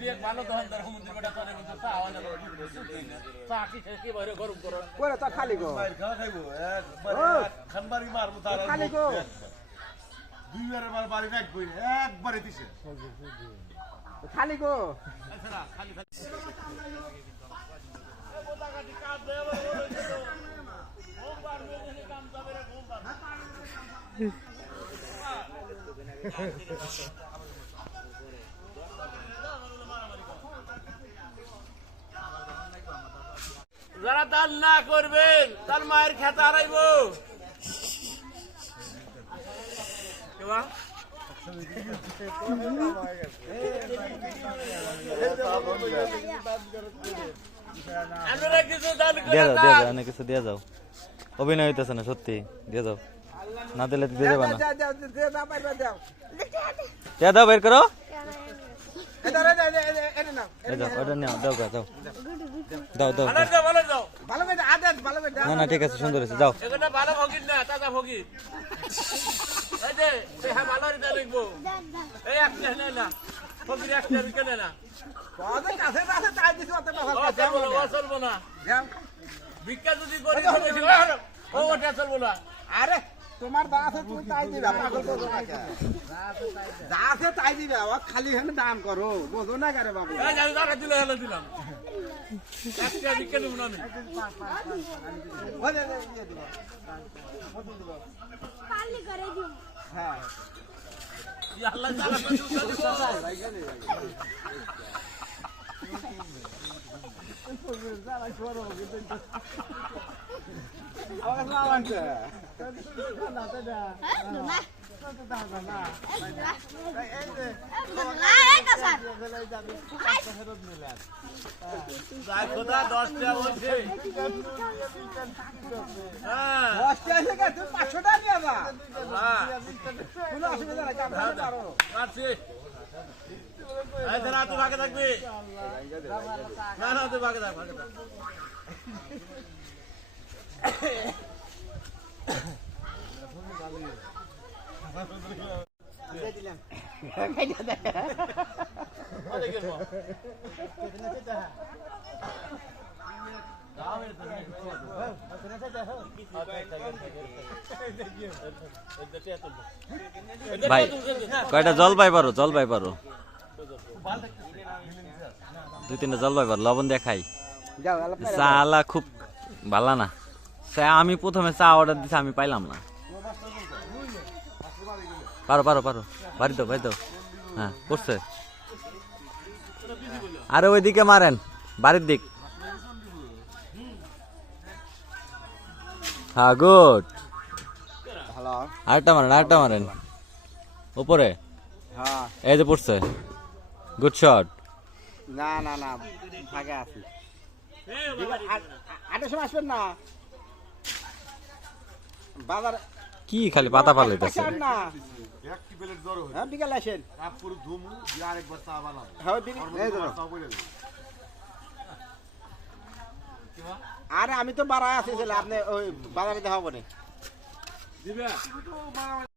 দিয়ে ভালো দোকানদার হুমুন্দির বেটা তোরে কিন্তু চা না চা কি কি বাইরে গরম করো? করে তো খালি গো। মায়ের খাওয়া খাইবো একবারে ও। খানবারি মারবো তার খালি গো। দুইবারে মার বাড়ি এক বই একবারে দিছে। খালি গো। যারা দান না করবেন তার মায়ের খেতা হারাইব। কিছু দিয়ে যাও দিয়ে দেন। যাও অনেক কিছু দিয়ে যাও। অভিনয় হইতেছে না সত্যি দিয়ে যাও। না দিলে দিয়ে দেবা না। দিয়ে দাও বের করো। না না ঠিক আছে সুন্দর আছে যাও। ভালো ফকির না তাজা ফকির। এই হ্যাঁ ভালো রিদা লিখব। এই না না ফকির একটা বিকেলে না কাছে কাছে তাই দিছো অত চলবো না ভিক্ষা যদি করি ও ওটা চলবো না। আরে তোমার দা আছে তুমি তাই দিবা পাগল করো না? যা আছে তাই দিবা ও খালি হেন দান করো বোঝো না করে বাবু এই যাই দাঁড়া দিলে হলো দিলাম একটা ভিক্ষা দেবো না আমি ওই দে, দে, দিয়ে দিবা। পালি করে দিও হ্যাঁ ই আল্লাহ তাআলা তো দিবো। তুই ভাগে থাকবি না না তুই ভাগে থাক ভাগে থাক। ভাই কয়টা জল পাই পারো জল পাই পারো? দুই তিনটা জল পাই পারো লবণ দেখাই খাই। যাও আলাপ করে চা আলা খুব ভালো না। চা আমি প্রথমে চা অর্ডার দিছি আমি পাইলাম না। পারো পারো পারো। বাড়ি দাও বাড়ি দাও। হ্যাঁ করছে। আরে ওইদিকে মারেন বাড়ির দিক। হ্যাঁ গুড। আরেকটা মারেন আরেকটা মারেন। উপরে। হ্যাঁ। এই যে পড়ছে। Good shot. না না না ভাগে আছি। আটের সময় আসবেন না? বাজার কি খালি পাতা পালাইতেছে জ্বর হ্যাঁ বিকালে আসেন। কাপড় ধুমু আরেকবার চা বানাবো। হ্যাঁ আরে আমি তো বাড়ায় আছি আপনি ওই বাজারে দেখাবো না। দিবে?